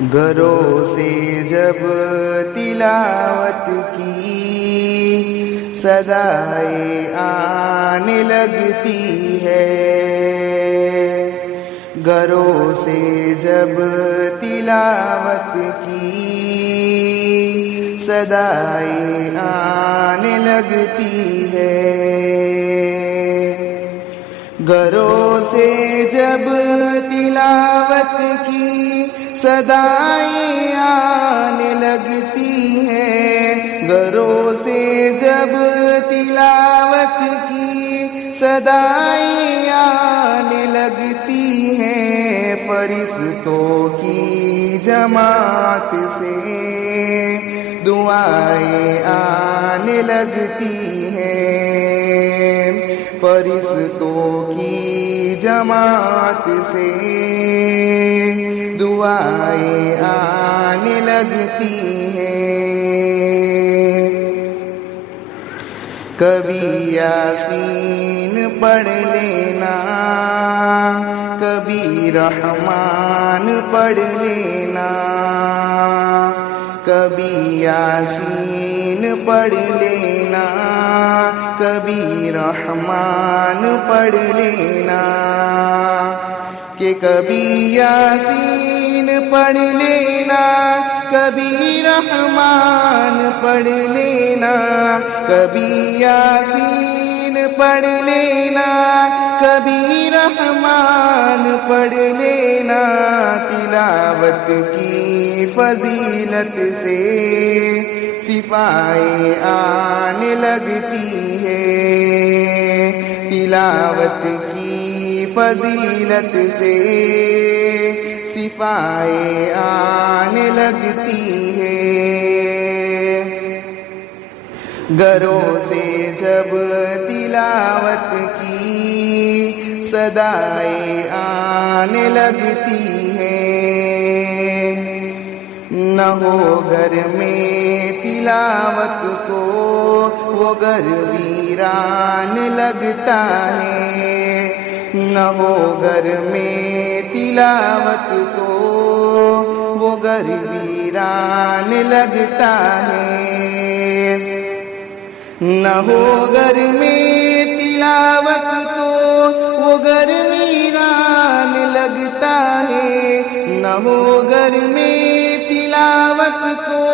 گھروں سے جب تلاوت کی صدائیں آنے لگتی ہے، گھروں سے جب تلاوت کی صدائیں آنے لگتی ہے، گھروں سے جب تلاوت کی صدائیں آنے لگتی ہیں، گھروں سے جب تلاوت کی صدائیں آنے لگتی ہیں، فرشتوں کی جماعت سے دعائیں آنے لگتی ہیں، فرشتوں کی جماعت سے دعائیں آنے لگتی ہیں۔ کبھی یاسین پڑھ لینا، کبھی رحمان پڑھ لینا، کبھی یاسین پڑھ لینا، کبھی رحمان پڑھ لینا، کہ کبھی یاسین پڑھ لینا، کبھی رحمان پڑھ لینا، کبھی یاسین پڑھ لینا، کبھی رحمان پڑھ لینا، تلاوت کی فضیلت سے صفائیں آنے لگتی ہے، تلاوت کی فضیلت سے صفائیں آنے لگتی ہے، گھروں سے جب تلاوت کی صدائیں آنے لگتی ہیں، نہ ہو گھر میں تلاوت کو وہ گھر ویران لگتا ہے، نہ ہو گھر میں تلاوت کو وہ گھر ویران لگتا ہے، نہ ہو گھر میں تلاوت کو وہ گھر ویران لگتا ہے، نہ ہو گھر میں تلاوت کو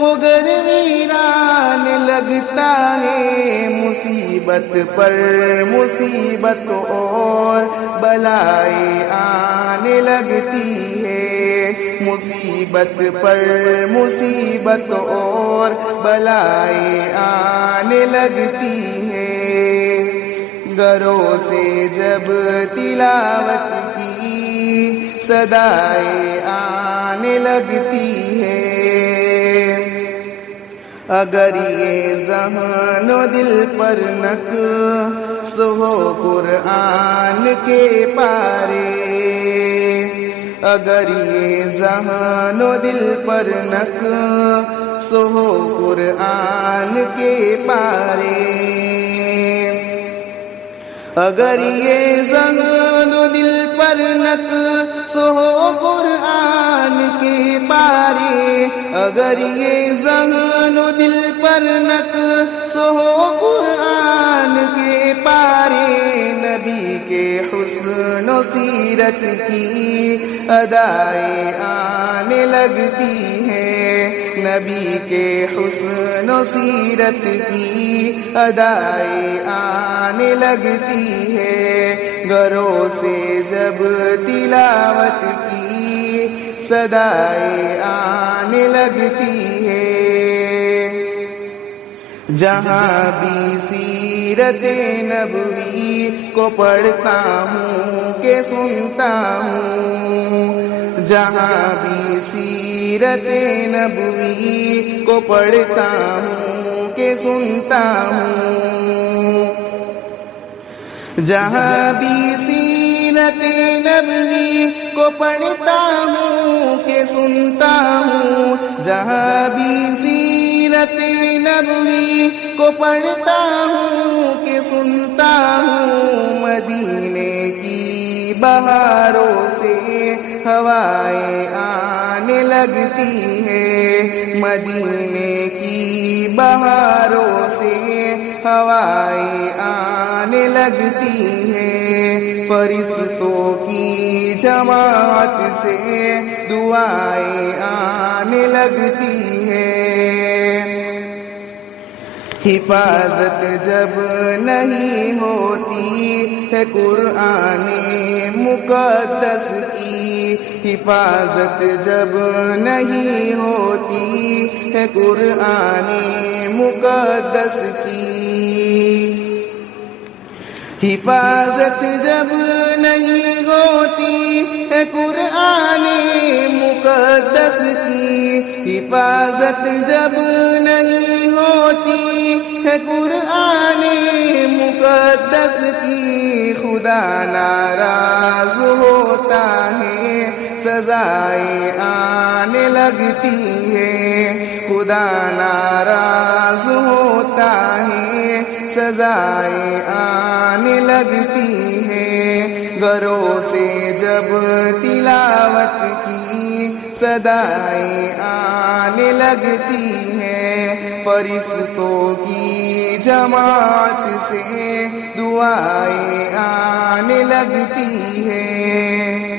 وہ گھر ویران لگتا ہے، مصیبت پر مصیبت اور بلائیں آنے لگتی ہے، مصیبت پر مصیبت اور بلائیں آنے لگتی ہے، گھروں سے جب تلاوت کی صدائیں آنے لگتی ہے، اگر یہ ذہن و دل پر نقص ہو قرآن کے پارے، اگر یہ ذہن و دل پر نقص ہو قرآن کے پارے، اگر یہ ذہن و دل پر نقص ہو قرآن کے پارے، اگر یہ ذہن و دل پر نقص ہو قرآن کے پارے، نبی کے حسن و سیرت کی ادائیں آنے لگتی ہیں، نبی کے حسن و سیرت کی ادائیں آنے لگتی ہے، گھروں سے جب تلاوت کی صدائیں آنے لگتی ہے، جہاں بھی سیرت نبوی کو پڑھتا ہوں کہ سنتا ہوں، جہاں بھی سیرت نبوی کو پڑھتا ہوں کہ سنتا ہوں، جہاں بھی سیرت نبوی کو پڑھتا ہوں کہ سنتا ہوں، جہاں بھی سیرت نبوی کو پڑھتا ہوں کہ سنتا ہوں، مدینے کی بہاروں سے ہوائیں آنے لگتی ہے، مدینے کی بہاروں سے ہوائیں آنے لگتی ہے، فرشتوں کی جماعت سے دعائیں آنے لگتی ہے۔ حفاظت جب نہیں ہوتی ہے قرآن مقدس کی، حفاظت جب نہیں ہوتی ہے قرآن مقدس کی، حفاظت جب نہیں ہوتی ہے قرآن مقدس کی، حفاظت جب نہیں ہوتی ہے قرآن مقدس کی، خدا ناراض ہوتا ہے، سزائیں آنے لگتی ہے، خدا ناراض ہوتا ہے، سزائیں آنے لگتی ہے، گھروں سے جب تلاوت کی صدائیں آنے لگتی ہیں، فرشتوں کی جماعت سے دعائیں آنے لگتی ہیں۔